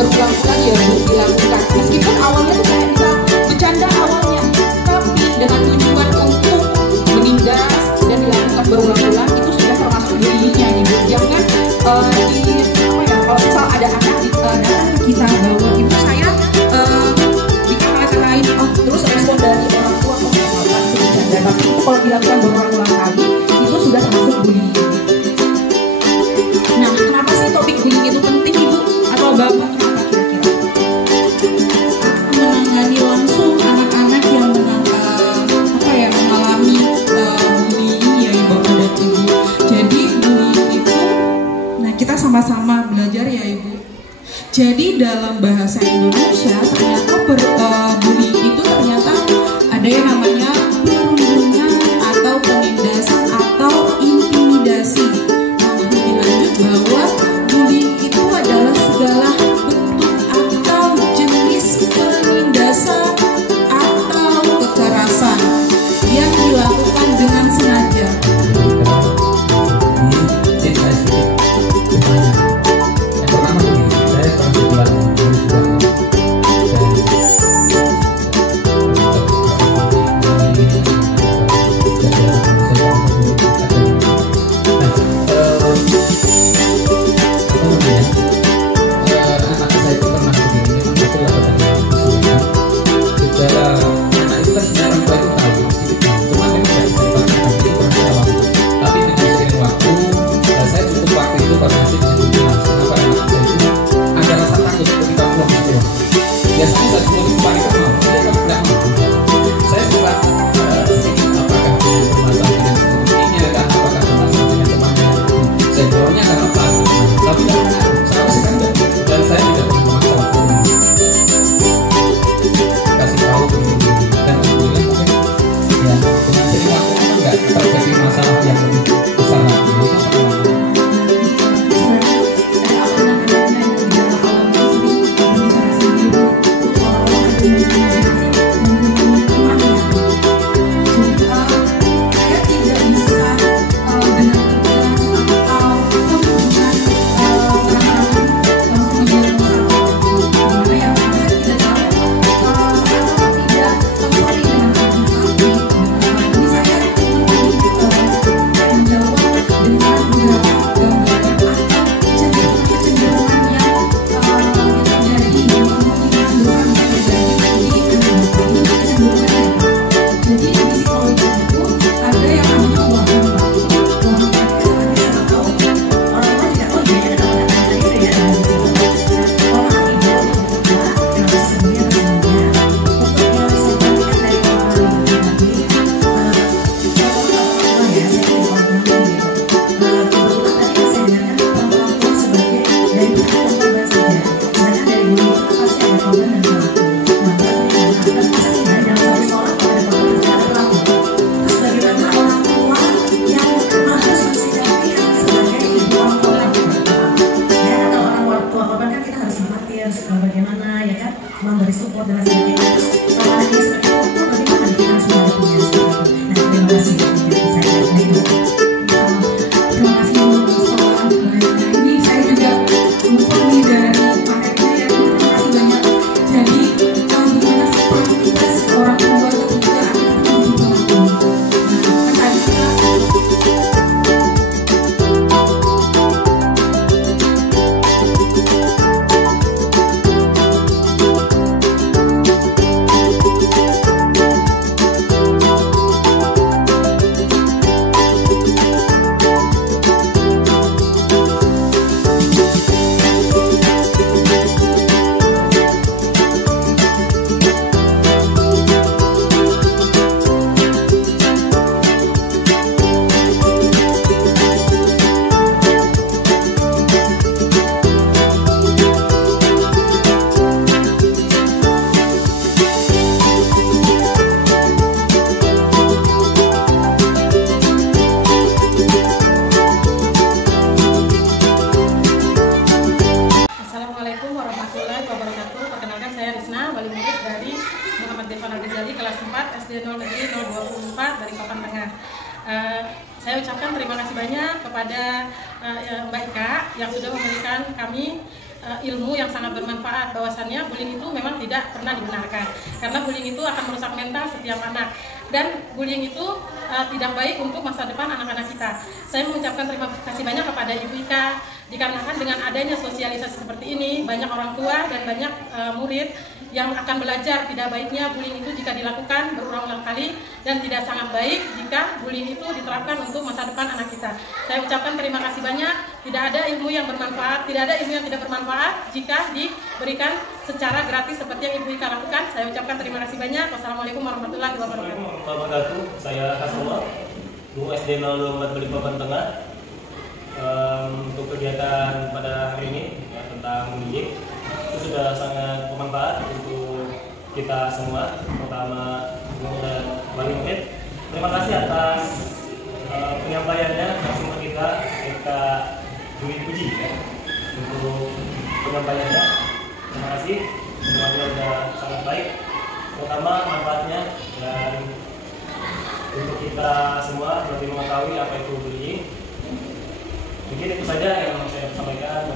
berulang-ulang ya Bu dilakukan. Meskipun awalnya tuh kayak kita bercanda awalnya, tapi dengan tujuan untuk menindas dan dilakukan berulang-ulang itu sudah termasuk bullyingnya Ibu. Jangan kalau misal ada anak datang kita bawa ibu saya bikin kata-katain terus respon dari orang tua kok apa itu bercanda, tapi itu kalau dilakukan berulang-ulang kali itu sudah termasuk bullying. Nah, kenapa sih topik bullying itu penting Ibu atau Bapak? Kenapa kira-kira? Menangani langsung anak-anak yang mengalami bullying ya Ibu dan Ibu. Jadi bullying itu, nah kita sama-sama belajar ya Ibu. Jadi dalam bahasa Indonesia ternyata bullying itu ternyata ada yang namanya perundungan atau penindasan atau intimidasi. Nah, lebih lanjut bahwa bullying itu adalah segala bentuk atau jenis penindasan atau kekerasan yang dilakukan dengan sengaja. Bagaimana ya kan memberi support dan sebagainya. Kalau ada seperti itu bagaimana kita harus menghadapinya seperti itu. Nah, terima kasih Terima kasih untuk soal ini saya juga lupa nih dari pakarnya ya. Terima kasih banyak. Jadi gimana sportivitas orang tua ketika anak juga kelas 4 SD 0 Negeri 024 dari Papan Tengah. Saya ucapkan terima kasih banyak kepada Mbak Ika yang sudah memberikan kami ilmu yang sangat bermanfaat bahwasannya bullying itu memang tidak pernah dibenarkan karena bullying itu akan merusak mental setiap anak dan bullying itu tidak baik untuk masa depan anak-anak kita. Saya mengucapkan terima kasih banyak kepada Ibu Ika dikarenakan dengan adanya sosialisasi seperti ini banyak orang tua dan banyak murid yang akan belajar tidak baiknya bullying itu jika dilakukan berulang-ulang kali dan tidak sangat baik jika bullying itu diterapkan untuk masa depan anak kita. Saya ucapkan terima kasih banyak. Tidak ada ilmu yang bermanfaat, tidak ada ilmu yang tidak bermanfaat jika diberikan secara gratis seperti yang Ibu Ika lakukan. Saya ucapkan terima kasih banyak. Wassalamualaikum warahmatullahi wabarakatuh. Saya Hasowo, Guru SD 024 Balikpapan Tengah. Untuk kegiatan pada hari ini ya, tentang bullying itu sudah sangat bermanfaat untuk kita semua, terutama guru dan wali murid. Terima kasih atas penyampaiannya narasumber kita Dwi Puji ya, untuk penyampaiannya. Terima kasih, semuanya sudah sangat baik, terutama manfaatnya dan untuk kita semua lebih mengetahui apa itu bullying. Mungkin itu saja yang saya sampaikan.